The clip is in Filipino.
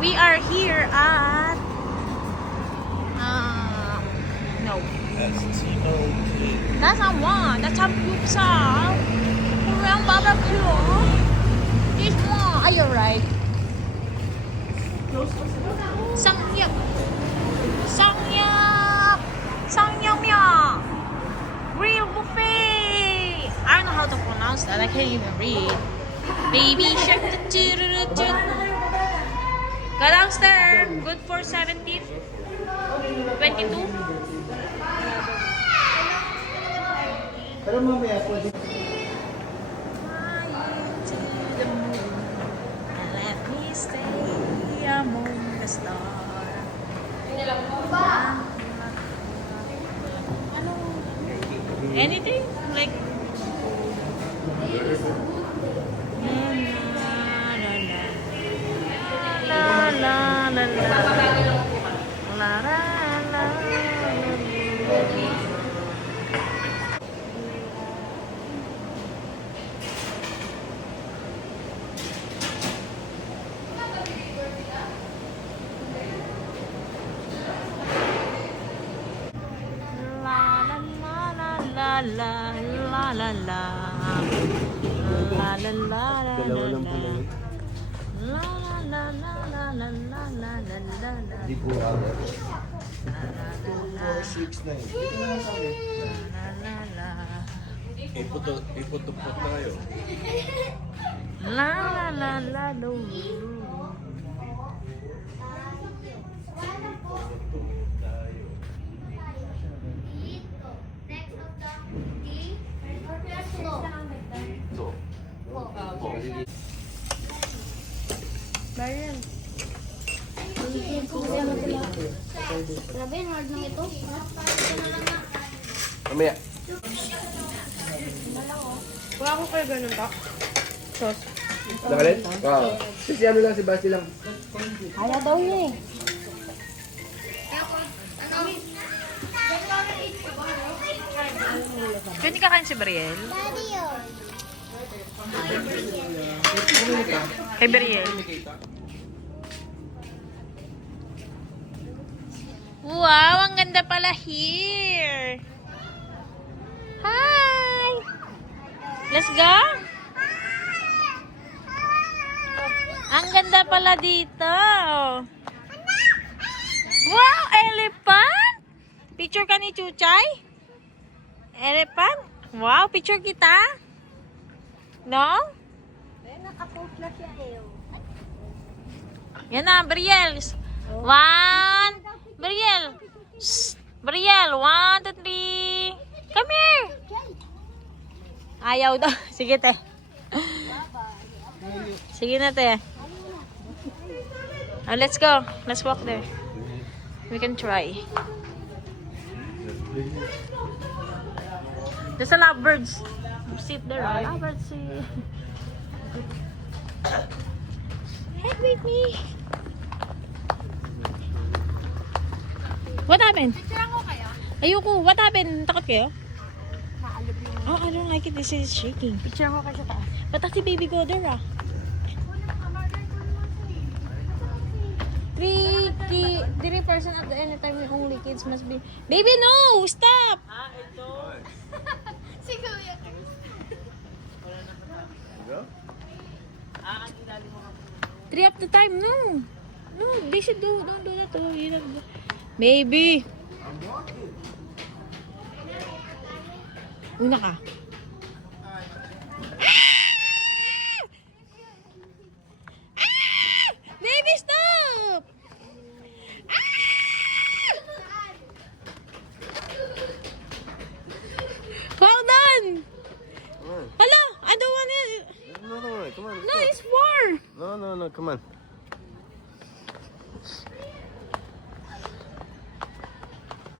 We are here at no. That's T-O-K. That's not one. That's samgyeopsal. Korean barbecue. This one. Are you right? Samgyeop. Samgyeop. Samgyeopmyeon. Grill buffet. I don't know how to pronounce that. I can't even read. Baby shark. Go downstairs. Good for 17. 22. Pero mamaya pwede. Let me stay among the stars. Anything? Like la la la la la la la. La la la la la la la la la Dalawa lang la pala. la la la la la la la la la la. Di po agad. 2, 4, 6, 9. La la la Iputupot tayo. la la la la lo. Ito. Brian. Grabe, hard lang ito. Mamaya. Wala ko kayo ganun ka. Sauce. Nakalin? Oo. Kasi ano lang si Basti lang. Kaya daw niya eh. Pwede kakain si Brielle? Kay Brielle. Wow, ang ganda pala here. Hi! Let's go! Ang ganda pala dito. Wow, elephant! Picture ka ni Chuchay? Elephant? Wow, picture kita? No? Nakapost na siya eh. Yan na, Brielle. One. Brielle. Shh. Brielle, 1, 2, 3. Come here. Ayaw daw. Sige, te. Sige na, te. Oh, let's go. Let's walk there. We can try. There's a lovebirds. Sit there. Lovebirds. Head with me. What happened? Picturean ko kaya? Ayoko. What happened? Takot kayo? Maalab yung... Oh, I don't like it. This is shaking. Picturean ko kayo sa taas. Ba't si baby go there, ah? Three person at any time, only kids must be... Baby, no! Stop! Si Kuya. Three at the time, no. No, they should don't do that. Oh, you don't do. Baby! Una ka. Baby, stop! Hold on! Hello, I don't want it. No, come on. No, it's war. No, come on.